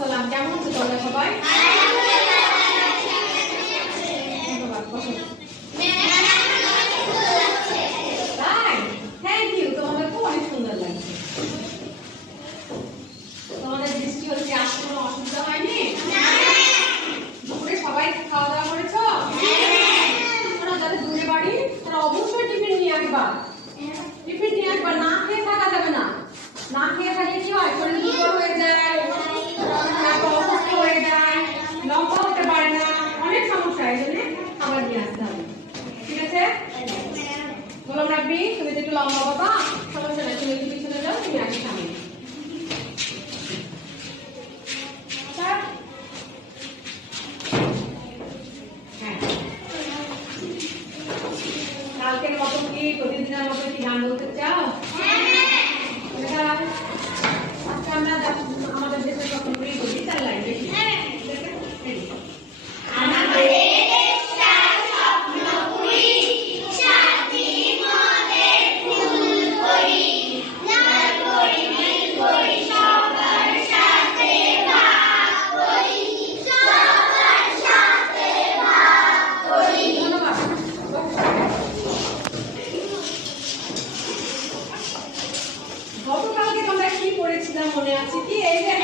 আসসালাম। কেমন আছো তোমরা সবাই? তাই? থ্যাংক ইউ, তোমাদের খুব অনেক সুন্দর লাগছে। তোমাদের বৃষ্টি হচ্ছে, আসতে কোনো অসুবিধা হয়নি? দুপুরে সবাই খাওয়া দাওয়া করেছো? যাদের দূরে বাড়ি তারা অবশ্যই টিফিন নিয়ে আসবা। টিফিন নিয়ে আসবা, না খেয়ে থাকা যাবে না। না খেয়ে থাকলে কি হয়, শরীর দুর্বল হয়ে যায়, তারপর অসুস্থ হয়ে যায়, লম্বা হতে পারে না, অনেক সমস্যা। এই জন্য খাবার নিয়ে আসতে হবে, ঠিক আছে? বললাম রাখবি, তুমি একটু লম্বা বাবা, সমস্যা নেই, তুমি একটু পিছনে যাও, তুমি আসি সামনে। কালকের মতো কি প্রতিদিনের মতো কি গান বলতে চাও? আজকে আমরা আমাদের দেশের স্বপ্নগুলি বলি, চার লাইন বেশি। গতকালকে তোমরা কি পড়েছিলাম মনে আছে কি? এই যে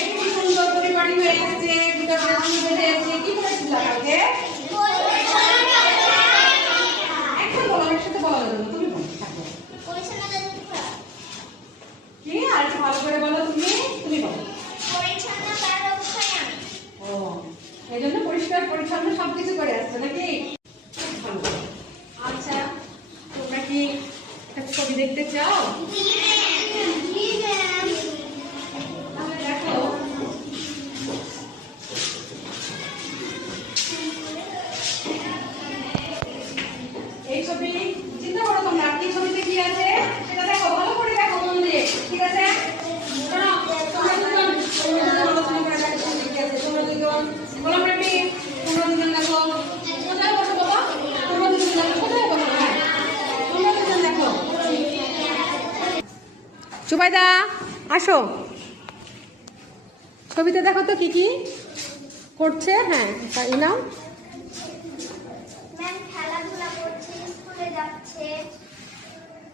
একটু সুন্দর পরিবারই হয়ে আসছে, দুটো ড্রেস বেঁধে আছে, কি পড়েছিলাম কালকে? এখন বলো, আমার সাথে বলা যাবে না, তুমি বলো। কি আর একটু ভালো করে বলো, তুমি তুমি বলো। ও, এই জন্য পরিষ্কার পরিচ্ছন্ন সবকিছু করে আসছে নাকি? আচ্ছা, তোমরা কি একটা ছবি দেখতে চাও? দেখো, এই ছবি চিন্তা করো তোমরা, কি ছবিতে কি আছে সেটা দেখো, ভালো করে দেখো মন দিয়ে, ঠিক আছে? তোমরা দুজন আলোচনা করে দেখো ছবিতে কি আছে। তোমরা দুজন বলো প্রেমী, তোমরা দুজন দেখো। কোথায় বসো বাবা? তোমরা দুজন দেখো, কোথায় বসো? হ্যাঁ, তোমরা দুজন দেখো। সুবাইদা আসো, ছবিতে দেখো তো কি কি করছে। হ্যাঁ, তাই নাও।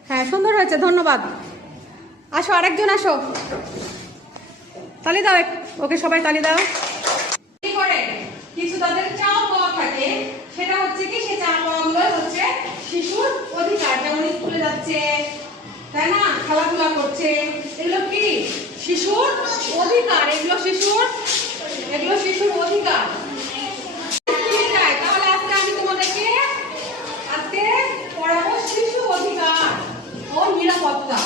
হ্যাঁ, সুন্দর হয়েছে, ধন্যবাদ। আসো, আরেকজন আসো, তালি দাও, ওকে সবাই তালি দাও। কি করে কিছু তাদের চাওয়া পাওয়া থাকে, সেটা হচ্ছে কি, সে চাওয়া পাওয়াগুলো হচ্ছে শিশুর অধিকার। যেমন স্কুলে যাচ্ছে, তাই না, খেলাধুলা করছে, এগুলো কি শিশুর অধিকার, এগুলো শিশুর অধিকার। তাহলে আজকে আমি তোমাদেরকে আজকে পড়াবো শিশু অধিকার ও নিরাপত্তা।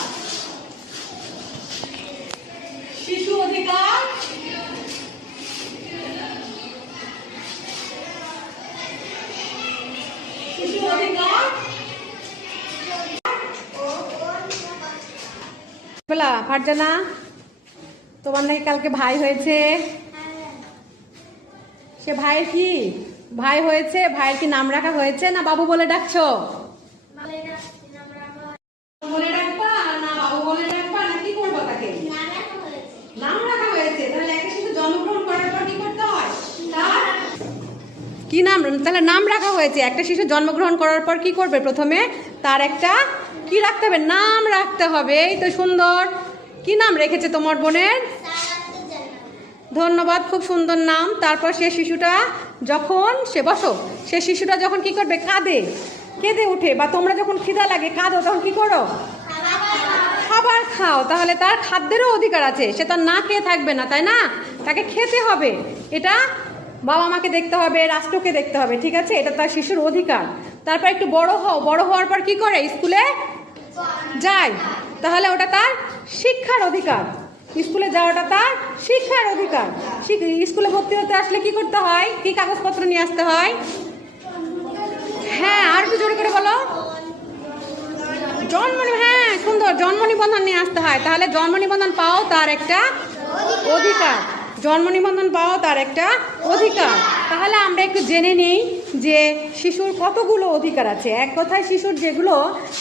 শিশু অধিকার, শিশু অধিকার। বলা ফারজানা, তোমার নাকি কালকে ভাই হয়েছে? সে ভাইয়ের কি ভাই হয়েছে? ভাইয়ের কি নাম রাখা হয়েছে, না বাবু বলে ডাকছো? বলে ডাকবা না বাবু বলে ডাকবা, না কি করবো? তাকে নাম রাখা হয়েছে। তাহলে একটা শিশু জন্মগ্রহণ করার পর কি করতে হয়? তার কি নাম? তাহলে নাম রাখা হয়েছে। একটা শিশু জন্মগ্রহণ করার পর কি করবে? প্রথমে তার একটা কি রাখতে হবে? নাম রাখতে হবে। এই তো সুন্দর। কি নাম রেখেছে তোমার বোনের? ধন্যবাদ, খুব সুন্দর নাম। তারপর সে শিশুটা যখন সে শিশুটা যখন কি করবে? কেঁদে উঠে, বা তোমরা যখন খিদা লাগে কাঁদো, তখন কি করো? খাবার খাও। তাহলে তার খাদ্যেরও অধিকার আছে, সে তার না খেয়ে থাকবে না, তাই না? তাকে খেতে হবে। এটা বাবা মাকে দেখতে হবে, রাষ্ট্রকে দেখতে হবে, ঠিক আছে? এটা তার শিশুর অধিকার। তারপর একটু বড় হওয়ার পর কি করে? স্কুলে যায়। তাহলে ওটা তার শিক্ষার অধিকার। স্কুলে যাওয়াটা তার শিক্ষার অধিকার। স্কুলে ভর্তি হতে আসলে কি করতে হয়? কি কাগজপত্র নিয়ে আসতে হয়? হ্যাঁ, আর একটু জোরে করে বলো। হ্যাঁ, সুন্দর, জন্ম নিবন্ধন নিয়ে আসতে হয়। তাহলে জন্ম নিবন্ধন পাও তার একটা অধিকার। জন্ম নিবন্ধন পাও তার একটা অধিকার। তাহলে আমরা একটু জেনে নিই যে শিশুর কতগুলো অধিকার আছে। এক কথায় শিশুর যেগুলো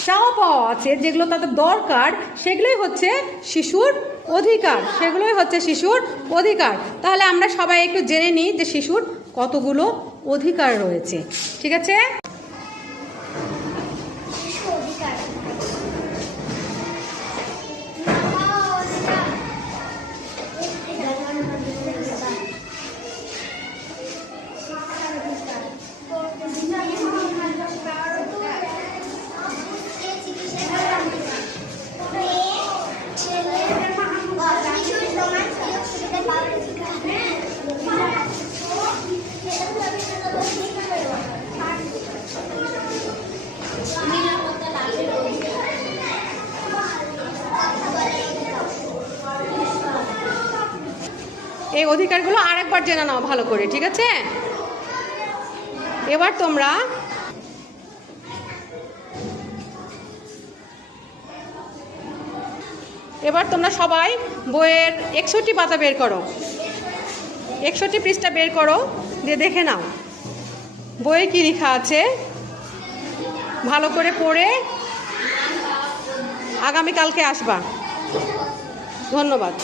চাওয়া পাওয়া আছে, যেগুলো তাদের দরকার, সেগুলোই হচ্ছে শিশুর অধিকার, সেগুলোই হচ্ছে শিশুর অধিকার। তাহলে আমরা সবাই একটু জেনে নিই যে শিশুর কতগুলো অধিকার রয়েছে। ঠিক আছে? এই অধিকারগুলো আরেকবার জেনে নাও ভালো করে। ঠিক আছে? এবার তোমরা সবাই বইয়ের 61 পাতা বের করো, 61 পৃষ্ঠা বের করো, দিয়ে দেখে নাও বইয়ে কি লেখা আছে। ভালো করে পড়ে আগামীকালকে আসবা। ধন্যবাদ।